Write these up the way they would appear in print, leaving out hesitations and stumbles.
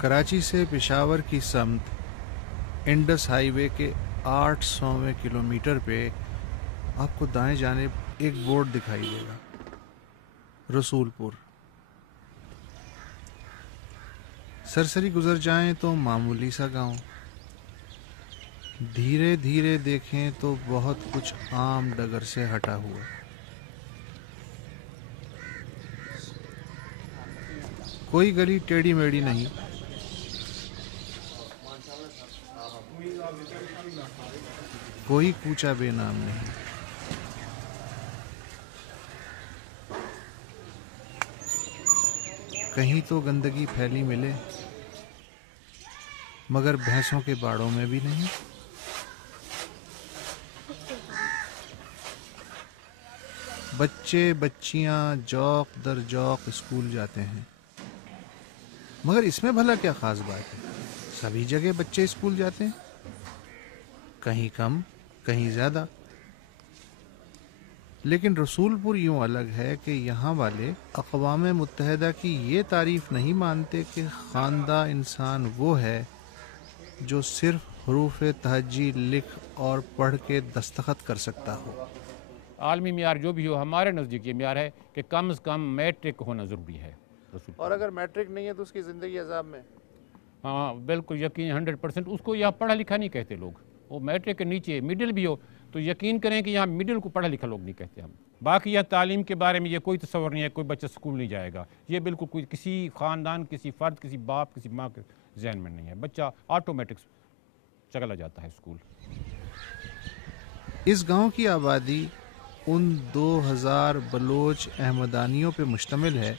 کراچی سے پشاور کی سمت انڈس ہائی وے کے 800ویں کلومیٹر پہ آپ کو دائیں جانب ایک بورڈ دکھائی دے گا، رسول پور۔ سرسری گزر جائیں تو معمولی سا گاؤں، دھیرے دھیرے دیکھیں تو بہت کچھ عام ڈگر سے ہٹا ہوا۔ کوئی گلی ٹیڑھی میڑھی نہیں، کوئی کوچہ بے نام نہیں۔ کہیں تو گندگی پھیلی ملے، مگر بھینسوں کے باڑوں میں بھی نہیں۔ بچے بچیاں جوق در جوق اسکول جاتے ہیں، مگر اس میں بھلا کیا خاص بات ہے؟ سبھی جگہ بچے اسکول جاتے ہیں، کہیں کم کہیں زیادہ۔ لیکن رسول پور یوں الگ ہے کہ یہاں والے اقوام متحدہ کی یہ تعریف نہیں مانتے کہ خواندہ انسان وہ ہے جو صرف حروف تہجی لکھ اور پڑھ کے دستخط کر سکتا ہو۔ عالمی معیار جو بھی ہو، ہمارے نزدیک یہ معیار ہے کہ کم از کم میٹرک ہونا ضروری ہے۔ اور اگر میٹرک نہیں ہے تو اس کی زندگی عذاب میں؟ ہاں بالکل یقین 100%۔ اس کو یہاں پڑھا لکھا نہیں کہتے لوگ، وہ میٹرک کے نیچے مڈل بھی ہو تو یقین کریں کہ یہاں مڈل کو پڑھا لکھا لوگ نہیں کہتے ہم۔ باقی یہ تعلیم کے بارے میں یہ کوئی تصور نہیں ہے کوئی بچہ اسکول نہیں جائے گا، یہ بالکل کوئی کسی خاندان، کسی فرد، کسی باپ، کسی ماں کے ذہن میں نہیں ہے۔ بچہ آٹومیٹک چلا جاتا ہے اسکول۔ اس گاؤں کی آبادی ان 2000 بلوچ احمدانیوں پہ مشتمل ہے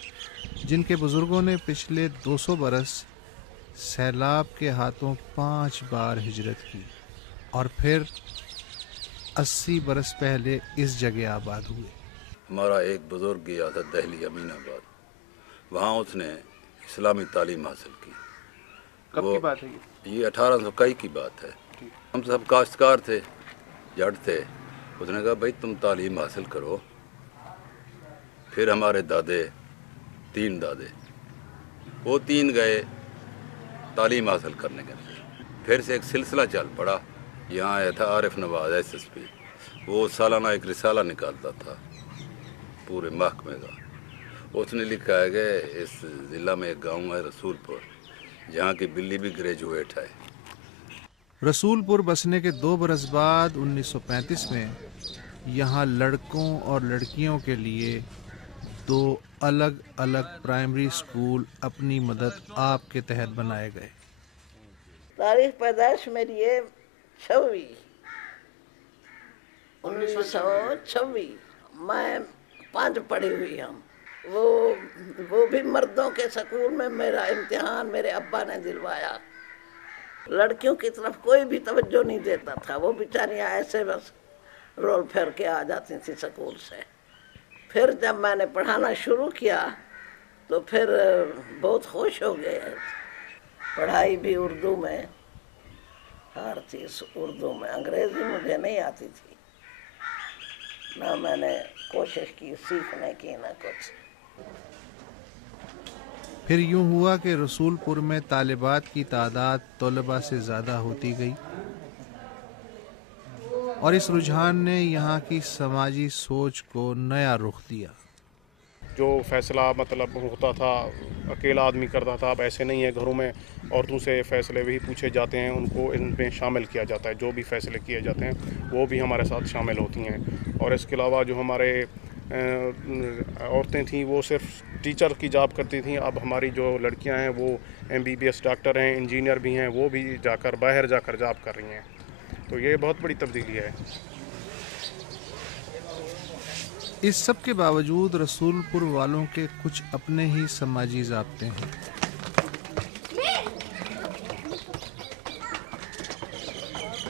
جن کے بزرگوں نے پچھلے 200 برس سیلاب کے ہاتھوں 5 بار ہجرت کی اور پھر 80 برس پہلے اس جگہ آباد ہوئے۔ ہمارا ایک بزرگ گیا تھا دہلی امین آباد، وہاں اس نے اسلامی تعلیم حاصل کی۔ کب کی بات ہے یہ 1821 کی بات ہے۔ ہم سب کاشتکار تھے، جٹ تھے۔ اس نے کہا بھائی تم تعلیم حاصل کرو۔ پھر ہمارے دادے، 3 دادے، وہ 3 گئے تعلیم حاصل کرنے کے لیے۔ پھر سے ایک سلسلہ چل پڑا، یہاں آیا تھا عارف نواز SSP، وہ سالانہ ایک رسالہ نکالتا تھا پورے محکمے کا۔ اس نے لکھا ہے کہ اس ضلع میں ایک گاؤں ہے رسول پور، جہاں کی بلی بھی گریجویٹ ہے۔ رسول پور بسنے کے 2 برس بعد 1935 میں یہاں لڑکوں اور لڑکیوں کے لیے 2 الگ الگ پرائمری اسکول اپنی مدد آپ کے تحت بنائے گئے۔ تاریخ پیدائش میری ہے 1926۔ میں 5 پڑھی ہوئی ہوں۔ وہ بھی مردوں کے سکول میں میرا امتحان میرے ابا نے دلوایا۔ لڑکیوں کی طرف کوئی بھی توجہ نہیں دیتا تھا، وہ بیچاریاں ایسے بس رول پھیر کے آ جاتی تھی سکول سے۔ پھر جب میں نے پڑھانا شروع کیا تو پھر بہت خوش ہو گئے۔ پڑھائی بھی اردو میں، ہر چیز اردو میں، انگریزی مجھے نہیں آتی تھی، نہ میں نے کوشش کی سیکھنے کی نہ کچھ۔ پھر یوں ہوا کہ رسول پور میں طالبات کی تعداد طلباء سے زیادہ ہوتی گئی اور اس رجحان نے یہاں کی سماجی سوچ کو نیا رخ دیا۔ جو فیصلہ مطلب ہوتا تھا اکیلا آدمی کرتا تھا، اب ایسے نہیں ہے۔ گھروں میں عورتوں سے فیصلے بھی پوچھے جاتے ہیں، ان کو ان میں شامل کیا جاتا ہے۔ جو بھی فیصلے کیے جاتے ہیں وہ بھی ہمارے ساتھ شامل ہوتی ہیں۔ اور اس کے علاوہ جو ہمارے عورتیں تھیں وہ صرف ٹیچر کی جاب کرتی تھیں، اب ہماری جو لڑکیاں ہیں وہ MBBS ڈاکٹر ہیں، انجینئر بھی ہیں، وہ بھی باہر جا کر جاب کر رہی ہیں۔ تو یہ بہت بڑی تبدیلی ہے۔ اس سب کے باوجود رسول پور والوں کے کچھ اپنے ہی سماجی ضابطے ہیں۔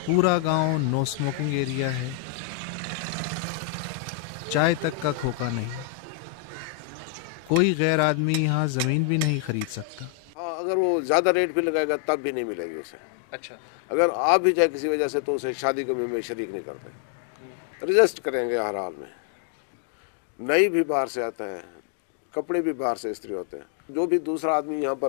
پورا گاؤں نو اسموکنگ ایریا ہے، چائے تک کا کھوکا نہیں، کوئی غیر آدمی یہاں زمین بھی نہیں خرید سکتا۔ اگر وہ زیادہ ریٹ بھی لگائے گا تب بھی نہیں ملے گی اسے۔ اچھا، اگر آپ بھی جائے کسی وجہ سے تو اسے شادی کو میں شریک نہیں کرتے، رجسٹ کریں گے ہر حال میں۔ نئی بھی باہر سے آتا ہے، کپڑے بھی باہر سے استری ہوتے ہیں۔ جو بھی دوسرا آدمی یہاں پر